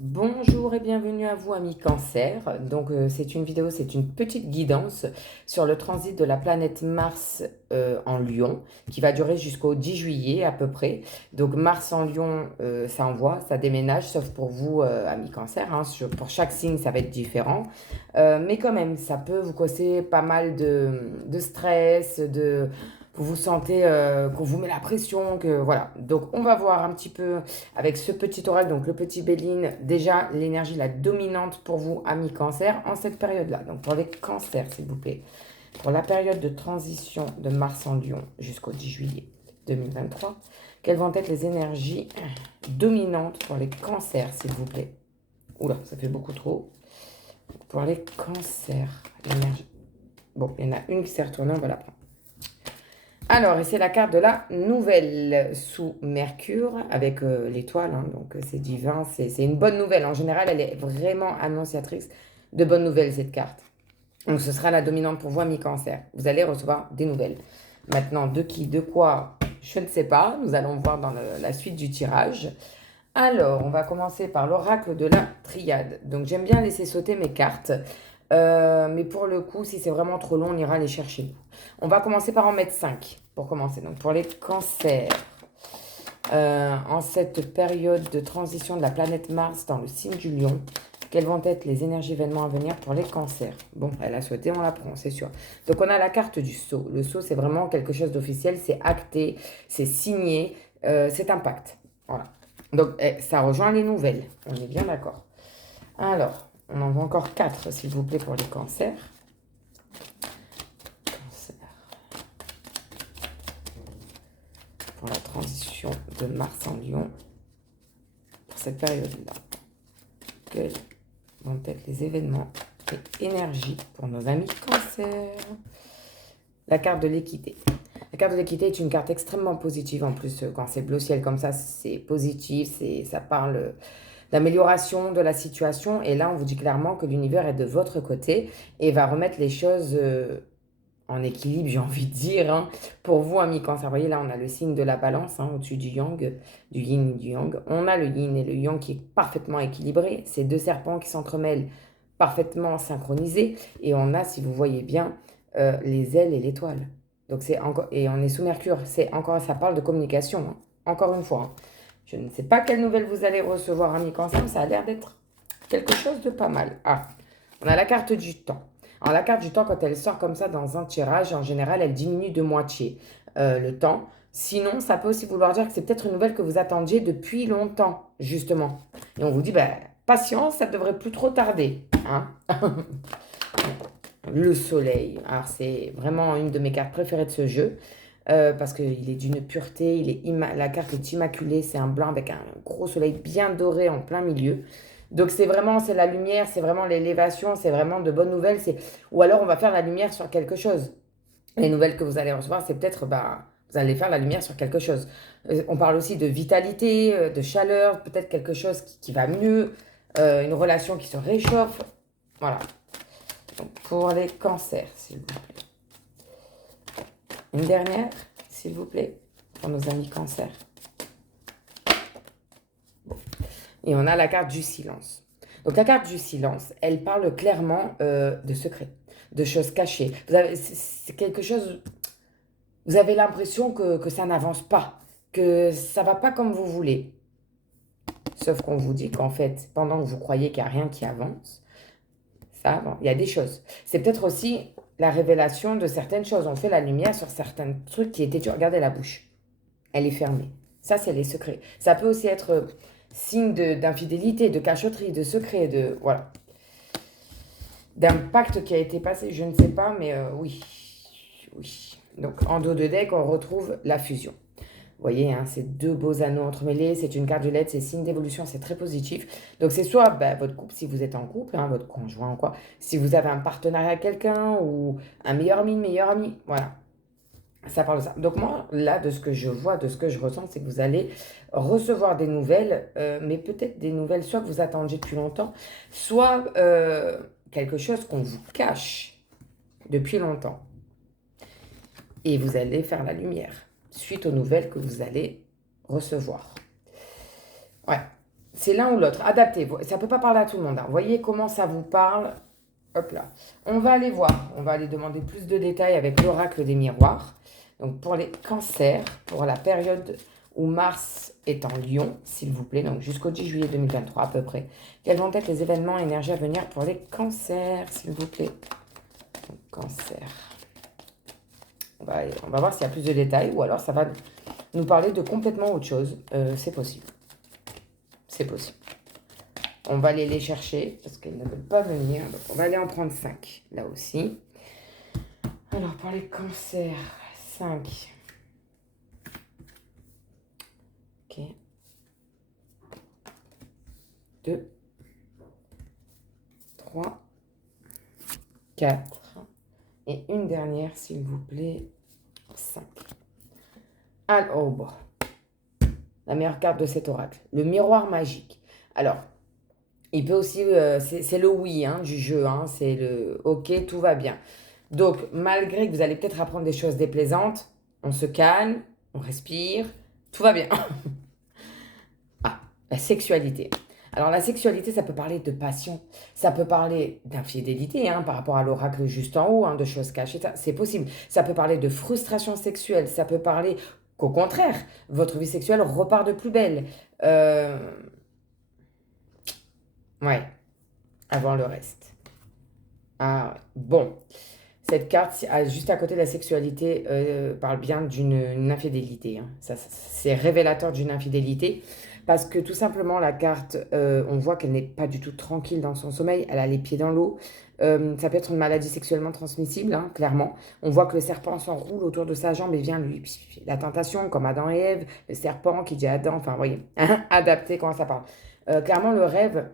Bonjour et bienvenue à vous, amis Cancer. Donc, c'est une vidéo, c'est une petite guidance sur le transit de la planète Mars en Lion qui va durer jusqu'au 10 juillet à peu près. Donc, Mars en Lion, ça envoie, ça déménage, sauf pour vous, amis Cancer. Hein, pour chaque signe, ça va être différent. Mais quand même, ça peut vous causer pas mal de stress, vous vous sentez qu'on vous met la pression, que voilà. Donc, on va voir un petit peu avec ce petit oracle, donc le petit Béline, déjà l'énergie la dominante pour vous, amis Cancer, en cette période-là. Donc pour les cancers, s'il vous plaît, pour la période de transition de Mars en Lion jusqu'au 10 juillet 2023, quelles vont être les énergies dominantes pour les cancers, s'il vous plaît? Oula, ça fait beaucoup trop. Pour les cancers, l'énergie. Bon, il y en a une qui s'est retournée, on va la prendre. Alors, et c'est la carte de la nouvelle sous Mercure avec l'étoile, hein, donc c'est divin, c'est une bonne nouvelle. En général, elle est vraiment annonciatrice de bonnes nouvelles, cette carte. Donc, ce sera la dominante pour vous, amis Cancer. Vous allez recevoir des nouvelles. Maintenant, de qui, de quoi, je ne sais pas. Nous allons voir dans la suite du tirage. Alors, on va commencer par l'oracle de la triade. Donc, j'aime bien laisser sauter mes cartes. Mais pour le coup, si c'est vraiment trop long, on ira les chercher. On va commencer par en mettre 5 pour commencer. Donc, pour les cancers, en cette période de transition de la planète Mars dans le signe du Lion, quelles vont être les énergies événements à venir pour les cancers? Bon, elle a souhaité, on la prend, c'est sûr. Donc, on a la carte du sceau. Le sceau, c'est vraiment quelque chose d'officiel, c'est acté, c'est signé, c'est un pacte. Voilà. Donc, ça rejoint les nouvelles. On est bien d'accord. Alors, on en voit encore 4, s'il vous plaît, pour les cancers. Cancer. Pour la transition de Mars en Lion. Pour cette période-là. Quels vont être les événements et énergies pour nos amis cancers? La carte de l'équité. La carte de l'équité est une carte extrêmement positive. En plus, quand c'est bleu ciel comme ça, c'est positif. Ça parle d'amélioration de la situation. Et là, on vous dit clairement que l'univers est de votre côté et va remettre les choses en équilibre, j'ai envie de dire. Hein. Pour vous, amis Cancer, vous voyez, là, on a le signe de la balance hein, au-dessus du yang, du yin et du yang. On a le yin et le yang qui est parfaitement équilibré. Ces deux serpents qui s'entremêlent parfaitement synchronisés. Et on a, si vous voyez bien, les ailes et l'étoile. Donc c'est encore et on est sous Mercure. C'est encore, ça parle de communication. Hein. Encore une fois. Hein. Je ne sais pas quelle nouvelle vous allez recevoir, amis Cancer, mais ça a l'air d'être quelque chose de pas mal. Ah, on a la carte du temps. Alors la carte du temps, quand elle sort comme ça dans un tirage, en général, elle diminue de moitié le temps. Sinon, ça peut aussi vouloir dire que c'est peut-être une nouvelle que vous attendiez depuis longtemps, justement. Et on vous dit, bah, patience, ça devrait plus trop tarder. Hein. Le soleil. Alors c'est vraiment une de mes cartes préférées de ce jeu. Parce qu'il est d'une pureté, la carte est immaculée, c'est un blanc avec un gros soleil bien doré en plein milieu. Donc c'est vraiment, c'est la lumière, c'est vraiment l'élévation, c'est vraiment de bonnes nouvelles. Ou alors on va faire la lumière sur quelque chose. Les nouvelles que vous allez recevoir, c'est peut-être, bah, vous allez faire la lumière sur quelque chose. On parle aussi de vitalité, de chaleur, peut-être quelque chose qui va mieux, une relation qui se réchauffe. Voilà. Donc pour les cancers, s'il vous plaît. Une dernière, s'il vous plaît, pour nos amis cancers. Bon. Et on a la carte du silence. Donc la carte du silence, elle parle clairement de secrets, de choses cachées. C'est quelque chose, vous avez l'impression que ça n'avance pas, que ça va pas comme vous voulez. Sauf qu'on vous dit qu'en fait, pendant que vous croyez qu'il n'y a rien qui avance, ça avance. Il y a des choses. C'est peut-être aussi la révélation de certaines choses. On fait la lumière sur certains trucs qui étaient durs. Regardez la bouche. Elle est fermée. Ça, c'est les secrets. Ça peut aussi être signe d'infidélité, de cachotterie, de secret, voilà. D'un pacte qui a été passé, je ne sais pas, mais oui. Oui. Donc, en dos de deck, on retrouve la fusion. Vous voyez, hein, ces deux beaux anneaux entremêlés, c'est une carte violette, c'est signe d'évolution, c'est très positif. Donc c'est soit votre couple, si vous êtes en couple, hein, votre conjoint ou quoi, si vous avez un partenariat avec quelqu'un ou un meilleur ami, une meilleure amie, voilà. Ça parle de ça. Donc moi, là, de ce que je vois, de ce que je ressens, c'est que vous allez recevoir des nouvelles, mais peut-être des nouvelles soit que vous attendiez depuis longtemps, soit quelque chose qu'on vous cache depuis longtemps. Et vous allez faire la lumière suite aux nouvelles que vous allez recevoir. Ouais, C'est l'un ou l'autre. Adaptez. Ça ne peut pas parler à tout le monde, hein. Voyez comment ça vous parle. Hop là. On va aller voir. On va aller demander plus de détails avec l'oracle des miroirs. Donc pour les cancers, pour la période où Mars est en Lion, s'il vous plaît, donc jusqu'au 10 juillet 2023 à peu près. Quels vont être les événements énergie à venir pour les cancers, s'il vous plaît? Donc, cancer. On va voir s'il y a plus de détails ou alors ça va nous parler de complètement autre chose. C'est possible. C'est possible. On va aller les chercher parce qu'elles ne veulent pas venir. Donc on va aller en prendre 5 là aussi. Alors pour les cancers, 5. Ok. 2, 3, 4. Et une dernière, s'il vous plaît, 5. Alors, oh, bon. La meilleure carte de cet oracle, le miroir magique. Alors, il peut aussi, c'est le oui hein, du jeu, hein, c'est le ok, tout va bien. Donc, malgré que vous allez peut-être apprendre des choses déplaisantes, on se calme, on respire, tout va bien. Ah, la sexualité. Alors, la sexualité, ça peut parler de passion, ça peut parler d'infidélité hein, par rapport à l'oracle juste en haut, hein, de choses cachées, c'est possible. Ça peut parler de frustration sexuelle, ça peut parler qu'au contraire, votre vie sexuelle repart de plus belle. Ouais, avant le reste. Ah, ouais. Bon. Cette carte, juste à côté de la sexualité, parle bien d'une infidélité, hein. C'est révélateur d'une infidélité. Parce que tout simplement, la carte, on voit qu'elle n'est pas du tout tranquille dans son sommeil. Elle a les pieds dans l'eau. Ça peut être une maladie sexuellement transmissible, hein, clairement. On voit que le serpent s'enroule autour de sa jambe et vient lui... La tentation, comme Adam et Ève, le serpent qui dit à Adam, enfin, vous voyez, adapté, comment ça parle. Clairement, le rêve,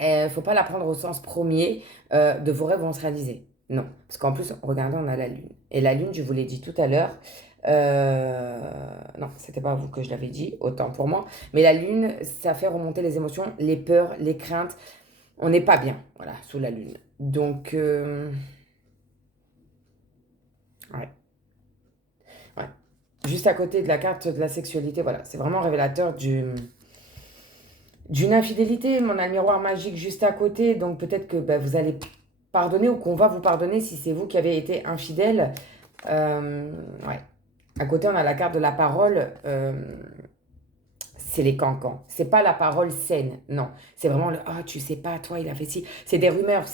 il ne faut pas la prendre au sens premier de vos rêves vont se réaliser. Non, parce qu'en plus, regardez, on a la Lune. Et la Lune, je vous l'ai dit tout à l'heure, non, c'était pas vous que je l'avais dit, autant pour moi. Mais la Lune, ça fait remonter les émotions, les peurs, les craintes. On n'est pas bien, voilà, sous la Lune. Donc, ouais, ouais. Juste à côté de la carte de la sexualité, voilà, c'est vraiment révélateur d'une infidélité. Mais on a le miroir magique juste à côté, donc peut-être que vous allez pardonner ou qu'on va vous pardonner si c'est vous qui avez été infidèle. Ouais. À côté, on a la carte de la parole. C'est les cancans. C'est pas la parole saine, non. C'est vraiment le ah, tu sais pas, toi, il a fait ci. C'est des rumeurs,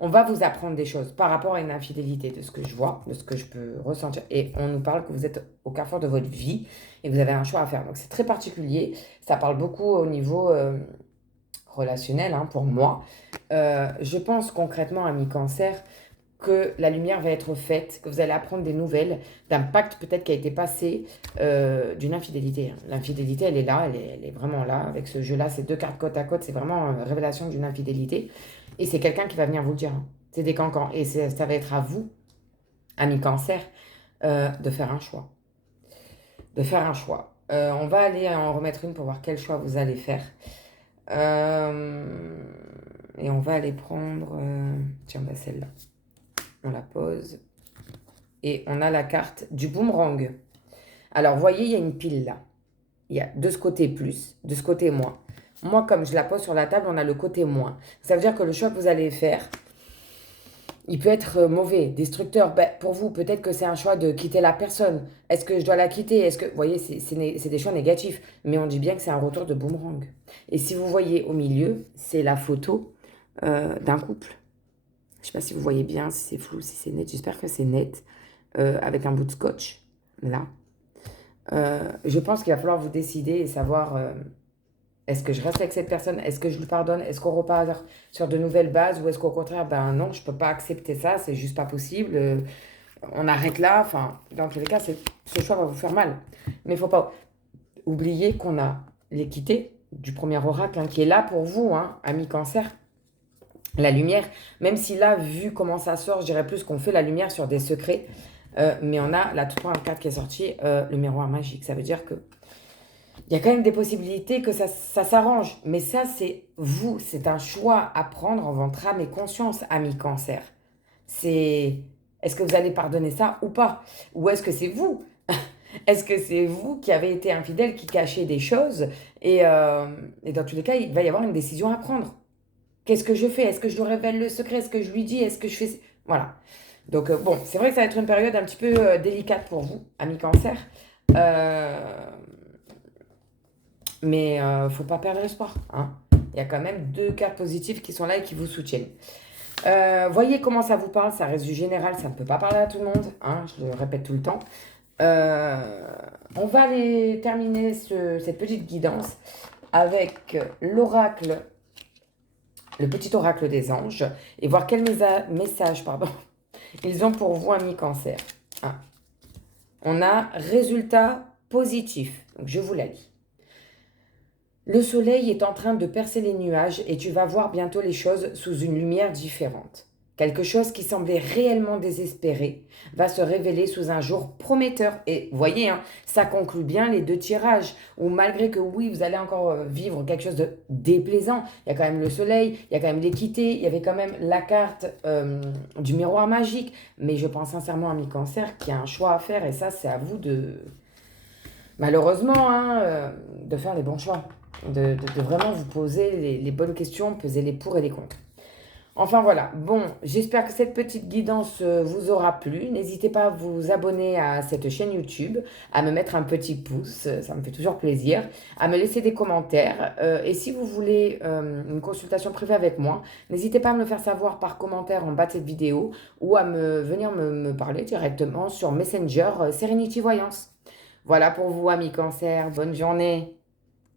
on va vous apprendre des choses par rapport à une infidélité, de ce que je vois, de ce que je peux ressentir. Et on nous parle que vous êtes au carrefour de votre vie et vous avez un choix à faire. Donc c'est très particulier. Ça parle beaucoup au niveau relationnel, hein, pour moi. Je pense concrètement, ami cancer, que la lumière va être faite, que vous allez apprendre des nouvelles, d'un pacte peut-être qui a été passé, d'une infidélité, hein. L'infidélité, elle est là, elle est vraiment là. Avec ce jeu-là, ces deux cartes côte à côte, c'est vraiment une révélation d'une infidélité. Et c'est quelqu'un qui va venir vous le dire, hein. C'est des cancans. Et ça va être à vous, ami cancer, de faire un choix. De faire un choix. On va aller en remettre une pour voir quel choix vous allez faire. Et on va aller prendre... tiens, celle-là. On la pose. Et on a la carte du boomerang. Alors, vous voyez, il y a une pile là. Il y a de ce côté plus, de ce côté moins. Moi, comme je la pose sur la table, on a le côté moins. Ça veut dire que le choix que vous allez faire, il peut être mauvais, destructeur. Pour vous, peut-être que c'est un choix de quitter la personne. Est-ce que je dois la quitter? Est-ce que, vous voyez, c'est des choix négatifs. Mais on dit bien que c'est un retour de boomerang. Et si vous voyez au milieu, c'est la photo d'un couple. Je ne sais pas si vous voyez bien, si c'est flou, si c'est net. J'espère que c'est net. Avec un bout de scotch, là. Je pense qu'il va falloir vous décider et savoir est-ce que je reste avec cette personne, est-ce que je lui pardonne, est-ce qu'on repart sur de nouvelles bases ou est-ce qu'au contraire, non, je ne peux pas accepter ça, c'est juste pas possible, on arrête là. Enfin, dans tous les cas, ce choix va vous faire mal. Mais il ne faut pas oublier qu'on a l'équité du premier oracle, hein, qui est là pour vous, hein, ami cancer. La lumière, même si là, vu comment ça sort, je dirais plus qu'on fait la lumière sur des secrets. Mais on a la toute première carte qui est sortie, le miroir magique. Ça veut dire que il y a quand même des possibilités que ça s'arrange. Mais ça, c'est vous. C'est un choix à prendre en votre âme et conscience, ami cancer. Est-ce que vous allez pardonner ça ou pas? Ou est-ce que c'est vous Est-ce que c'est vous qui avez été infidèle, qui cachez des choses et dans tous les cas, il va y avoir une décision à prendre. Qu'est-ce que je fais? Est-ce que je lui révèle le secret? Est-ce que je lui dis? Est-ce que je fais... Voilà. Donc, bon, c'est vrai que ça va être une période un petit peu délicate pour vous, amis cancer. Euh, mais faut pas perdre espoir, hein. Il y a quand même deux cartes positives qui sont là et qui vous soutiennent. Voyez comment ça vous parle, ça reste du général, ça ne peut pas parler à tout le monde, hein, je le répète tout le temps. On va aller terminer cette petite guidance avec l'oracle, le petit oracle des anges, et voir quel message ils ont pour vous, amis cancer. Ah. On a résultat positif, donc je vous la lis. Le soleil est en train de percer les nuages et tu vas voir bientôt les choses sous une lumière différente. Quelque chose qui semblait réellement désespéré va se révéler sous un jour prometteur. Et voyez, hein, ça conclut bien les deux tirages, où malgré que oui, vous allez encore vivre quelque chose de déplaisant, il y a quand même le soleil, il y a quand même l'équité, il y avait quand même la carte du miroir magique. Mais je pense sincèrement à mi-cancer qu'il y a un choix à faire et ça, c'est à vous de, malheureusement, hein, de faire les bons choix. De vraiment vous poser les bonnes questions, peser les pour et les contre. Enfin voilà, bon, j'espère que cette petite guidance vous aura plu. N'hésitez pas à vous abonner à cette chaîne YouTube, à me mettre un petit pouce, ça me fait toujours plaisir, à me laisser des commentaires. Et si vous voulez une consultation privée avec moi, n'hésitez pas à me le faire savoir par commentaire en bas de cette vidéo ou à venir me parler directement sur Messenger Serenity Voyance. Voilà pour vous, amis cancer, bonne journée.